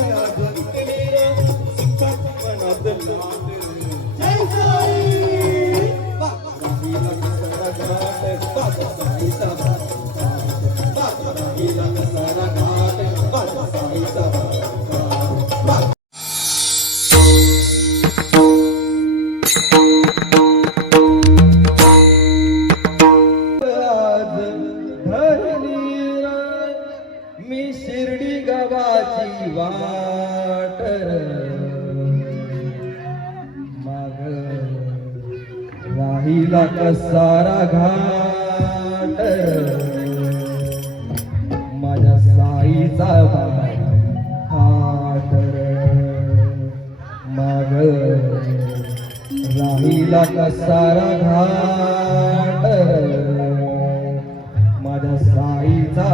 राज उठली वाटर मग राहिला कसारा घाट? माझ्या साईचा हाटर मग राहिला कसारा घाट? माझ्या साईचा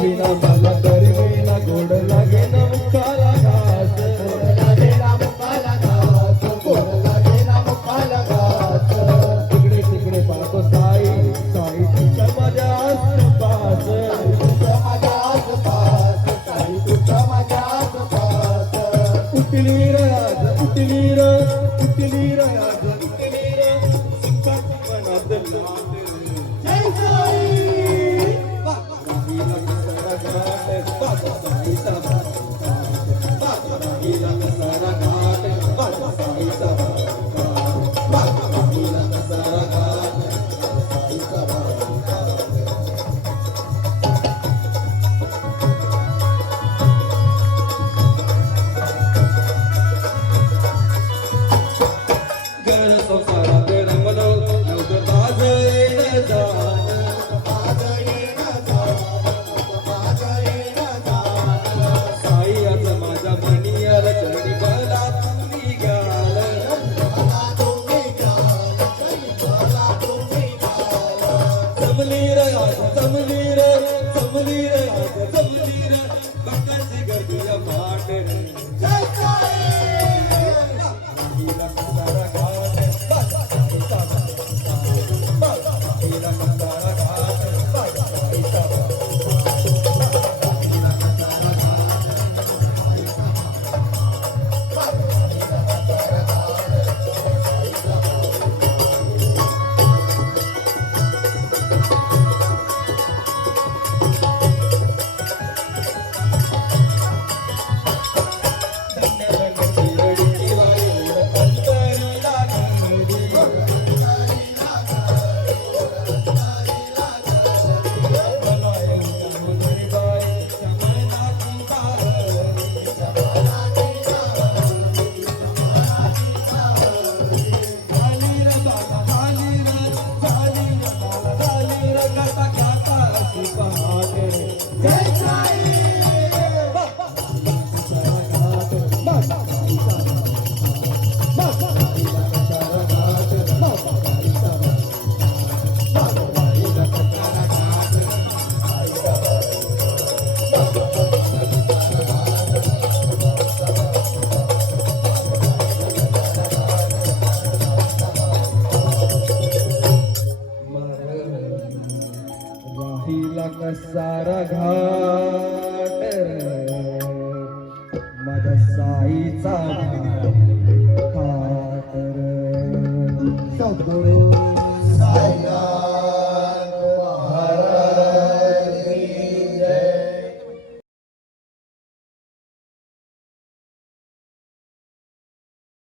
विना मला गोड लागे ना मुखाला घास लागेला मुखाला घास गोड मुखाला घास तिकडे तिकडे पाहतो साई साई तुझ्या माझ्या आसपास तुझं माझ्या आसपास साई तुझं माझ्या आसपास उठली र उठली र उठली उठली र मनात जय रे आज जमली रे जमली रे. आज जमली रे बकाची गर्दीला माट सारा घाट मदसाईचा घाट सगळं